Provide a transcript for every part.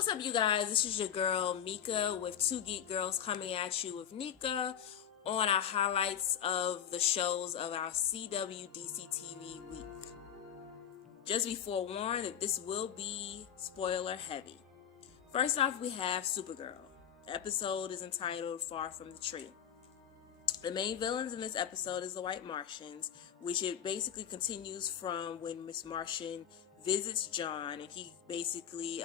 What's up, you guys? This is your girl Mika with Two Geek Girls coming at you with Nika on our highlights of the shows of our CWDC TV week. Just be forewarned that this will be spoiler heavy. First off, we have Supergirl. The episode is entitled Far From the Tree. The main villains in this episode is the White Martians, which it basically continues from when Miss Martian visits John, and he basically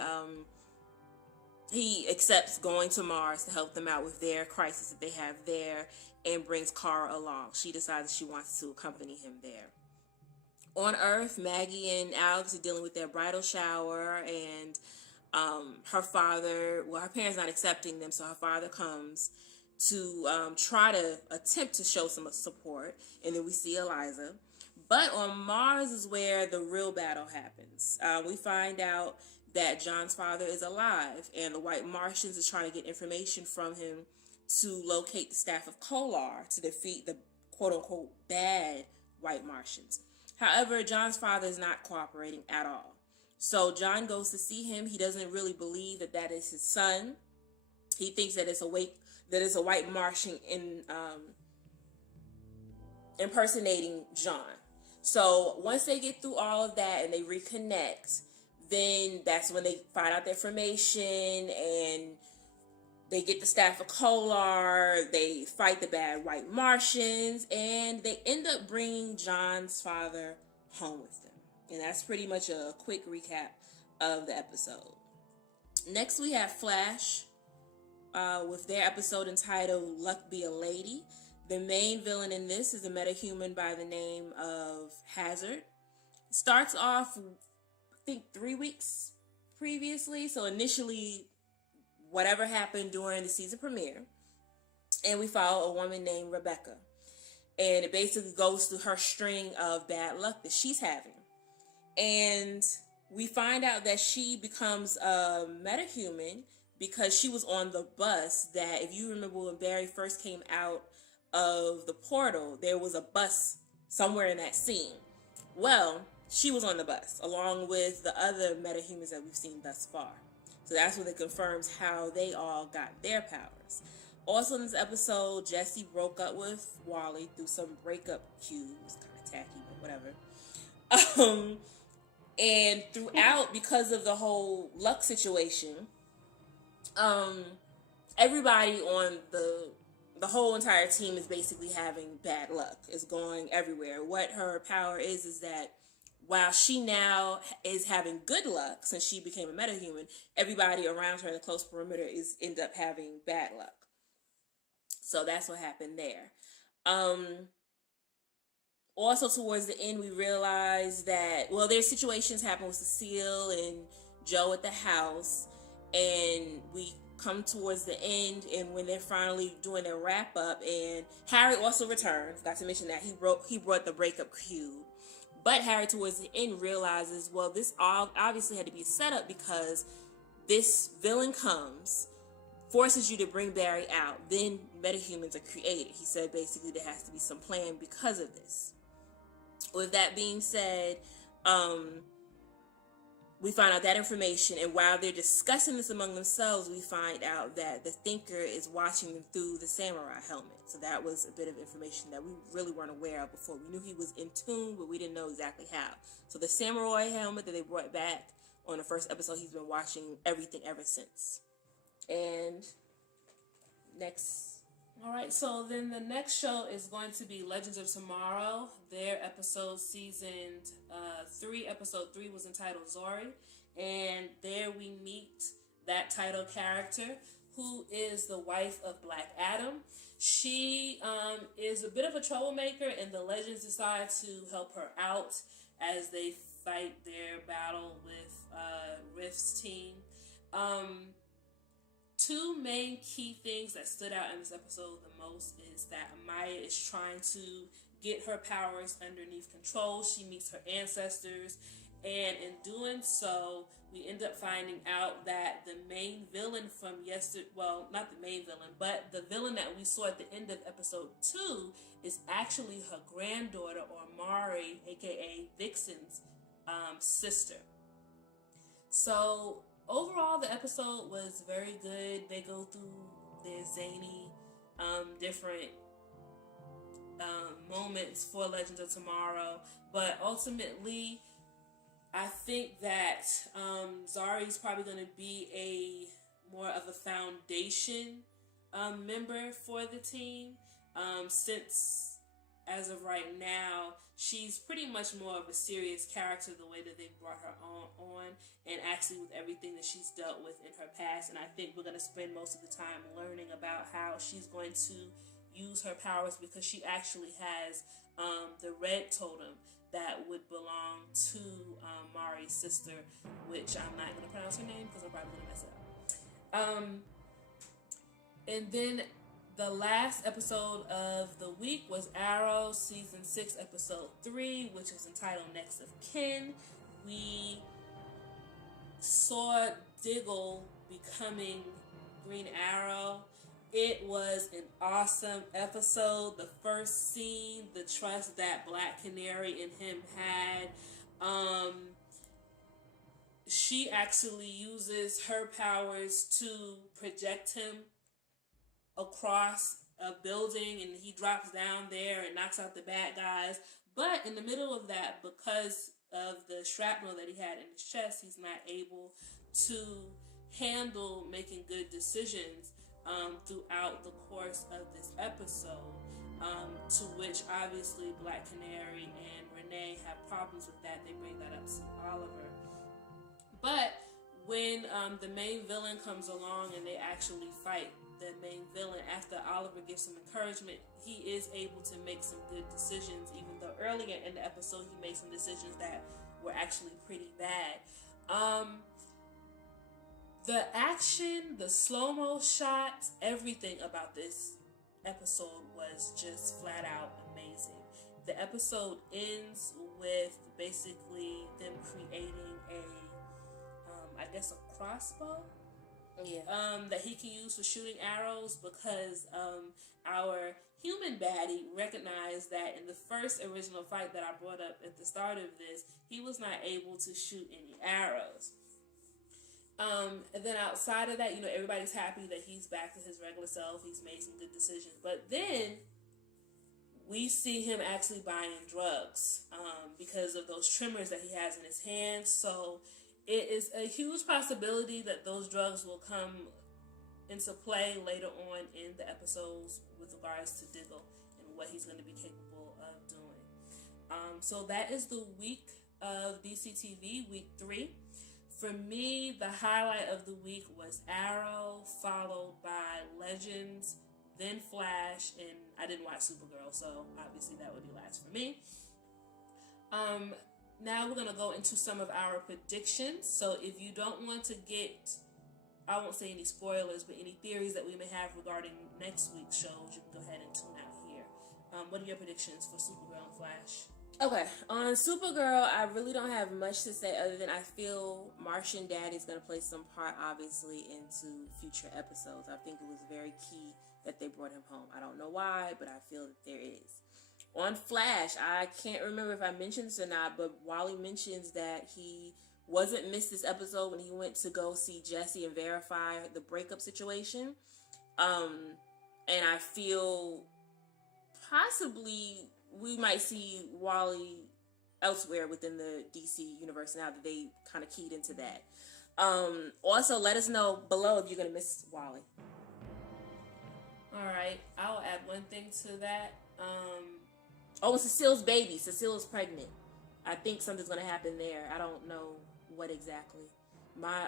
he accepts going to Mars to help them out with their crisis that they have there, and brings Kara along. She decides she wants to accompany him there. On Earth, Maggie and Alex are dealing with their bridal shower, and her parents not accepting them, so her father comes to try to attempt to show some support, and then we see Eliza. But on Mars is where the real battle happens. We find out that John's father is alive, and the White Martians is trying to get information from him to locate the staff of Kolar to defeat the quote-unquote bad White Martians. However, John's father is not cooperating at all. So John goes to see him. He doesn't really believe that that is his son. He thinks that it's a White Martian impersonating John. So once they get through all of that and they reconnect, then that's when they find out the information and they get the staff of Kolar, they fight the bad White Martians, and they end up bringing John's father home with them. And that's pretty much a quick recap of the episode. Next we have Flash with their episode entitled Luck Be a Lady. The main villain in this is a metahuman by the name of Hazard. Starts off, I think, 3 weeks previously. So initially, whatever happened during the season premiere. And we follow a woman named Rebecca. And it basically goes through her string of bad luck that she's having. And we find out that she becomes a metahuman because she was on the bus that, if you remember when Barry first came out of the portal, there was a bus somewhere in that scene. Well, she was on the bus along with the other metahumans that we've seen thus far. So that's when it confirms how they all got their powers. Also in this episode, Jesse broke up with Wally through some breakup cues. Kind of tacky, but whatever. And throughout, because of the whole luck situation, everybody on the whole entire team is basically having bad luck. It's going everywhere. What her power is that while she now is having good luck since she became a metahuman, everybody around her in the close perimeter end up having bad luck. So that's what happened there. Also towards the end, we realize that, well, there's situations happen with Cecile and Joe at the house, and we come towards the end, and when they're finally doing their wrap up, and Harry also returned. Forgot to mention that he brought the breakup cue. But Harry towards the end realizes, well, this all obviously had to be set up because this villain comes, forces you to bring Barry out, then metahumans are created. He said basically there has to be some plan because of this. With that being said, we find out that information, and while they're discussing this among themselves, we find out that the Thinker is watching them through the samurai helmet. So that was a bit of information that we really weren't aware of before. We knew he was in tune, but we didn't know exactly how. So the samurai helmet that they brought back on the first episode, he's been watching everything ever since. And next. Alright, so then the next show is going to be Legends of Tomorrow. Their episode season 3, episode 3 was entitled Zori. And there we meet that title character, who is the wife of Black Adam. She is a bit of a troublemaker, and the Legends decide to help her out as they fight their battle with Rift's team. Two main key things that stood out in this episode the most is that Amaya is trying to get her powers underneath control. She meets her ancestors, and in doing so, we end up finding out that the main villain from yesterday, well, not the main villain, but the villain that we saw at the end of episode 2 is actually her granddaughter, or Mari, aka Vixen's sister. So overall, the episode was very good. They go through their zany, different moments for Legends of Tomorrow, but ultimately, I think that Zari's probably going to be a more of a foundation member for the team, since as of right now, she's pretty much more of a serious character the way that they brought her on, and actually with everything that she's dealt with in her past. And I think we're going to spend most of the time learning about how she's going to use her powers, because she actually has the red totem that would belong to Mari's sister, which I'm not going to pronounce her name because I'm probably going to mess it up. And then the last episode of the week was Arrow Season 6, Episode 3, which is entitled Next of Kin. We saw Diggle becoming Green Arrow. It was an awesome episode. The first scene, the trust that Black Canary and him had. She actually uses her powers to project him across a building, and he drops down there and knocks out the bad guys. But in the middle of that, because of the shrapnel that he had in his chest, he's not able to handle making good decisions throughout the course of this episode, to which obviously Black Canary and Renee have problems with that. They bring that up to Oliver. But when the main villain comes along and they actually fight the main villain, after Oliver gives some encouragement, he is able to make some good decisions, even though earlier in the episode he made some decisions that were actually pretty bad. The action, the slow-mo shots, everything about this episode was just flat out amazing. The episode ends with basically them creating a crossbow. Yeah. That he can use for shooting arrows, because our human baddie recognized that in the first original fight that I brought up at the start of this, he was not able to shoot any arrows. And then outside of that, everybody's happy that he's back to his regular self. He's made some good decisions. But then we see him actually buying drugs because of those tremors that he has in his hands. So it is a huge possibility that those drugs will come into play later on in the episodes with regards to Diggle and what he's going to be capable of doing. So that is the week of DCTV, week 3. For me, the highlight of the week was Arrow, followed by Legends, then Flash, and I didn't watch Supergirl, so obviously that would be last for me. Now we're going to go into some of our predictions. So if you don't want to get, I won't say any spoilers, but any theories that we may have regarding next week's shows, you can go ahead and tune out here. What are your predictions for Supergirl and Flash? Okay, on Supergirl, I really don't have much to say other than I feel Martian Daddy's going to play some part, obviously, into future episodes. I think it was very key that they brought him home. I don't know why, but I feel that there is. On Flash, I can't remember if I mentioned this or not, but Wally mentions that he wasn't missed this episode when he went to go see Jesse and verify the breakup situation. And I feel possibly we might see Wally elsewhere within the DC universe now that they kind of keyed into that. Also, let us know below if you're going to miss Wally. All right, I'll add one thing to that. Oh, Cecile's baby. Cecile's pregnant. I think something's going to happen there. I don't know what exactly. My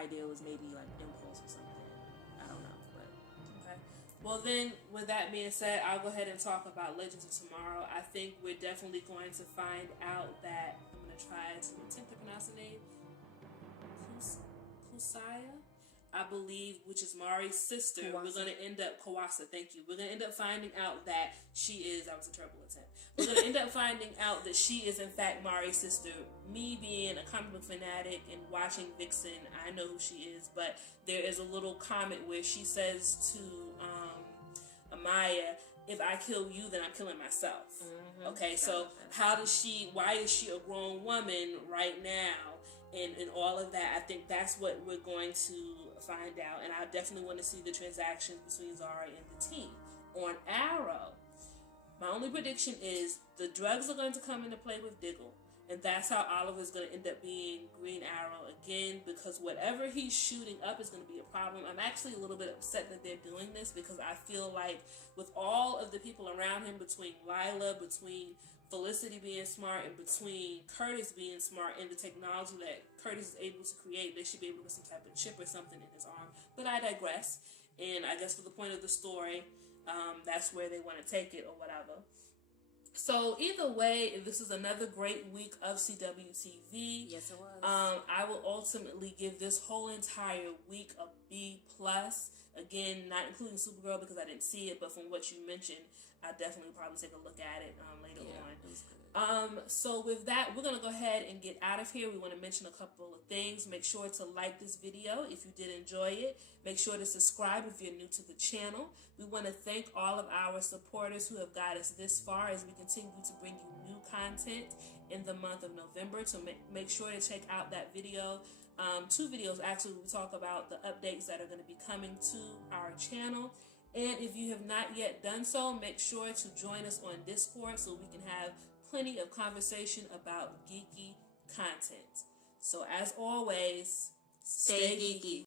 idea was maybe like impulse or something. I don't know, but okay. Well then, with that being said, I'll go ahead and talk about Legends of Tomorrow. I think we're definitely going to find out that I'm going to try to attempt to pronounce the name Kusaya, I believe, which is Mari's sister. Kawasa. We're going to end up Kawasa. Thank you. We're going to end up finding out that she is. That was a terrible attempt. We're going to end up finding out that she is in fact Mari's sister. Me being a comic book fanatic and watching Vixen, I know who she is. But there is a little comment where she says to Amaya, "If I kill you, then I'm killing myself." Mm-hmm. Okay, so why is she a grown woman right now and all of that. I think that's what we're going to find out, and I definitely want to see the transactions between Zara and the team. On Arrow, my only prediction is the drugs are going to come into play with Diggle, and that's how Oliver's going to end up being Green Arrow again, because whatever he's shooting up is going to be a problem. I'm actually a little bit upset that they're doing this, because I feel like with all of the people around him, between Lila, between Felicity being smart, and between Curtis being smart, and the technology that Curtis is able to create, they should be able to put some type of chip or something in his arm. But I digress, and I guess for the point of the story, that's where they want to take it or whatever. So either way, this is another great week of CW TV. Yes, it was. I will ultimately give this whole entire week a B+. Again, not including Supergirl because I didn't see it, but from what you mentioned, I definitely probably take a look at it later on. It was good. So with that, we're going to go ahead and get out of here. We want to mention a couple of things. Make sure to like this video if you did enjoy it. Make sure to subscribe if you're new to the channel. We want to thank all of our supporters who have got us this far as we continue to bring you new content in the month of November. So make sure to check out that video. 2 videos actually, we talk about the updates that are going to be coming to our channel. And if you have not yet done so, make sure to join us on Discord so we can have plenty of conversation about geeky content. So as always, stay geeky.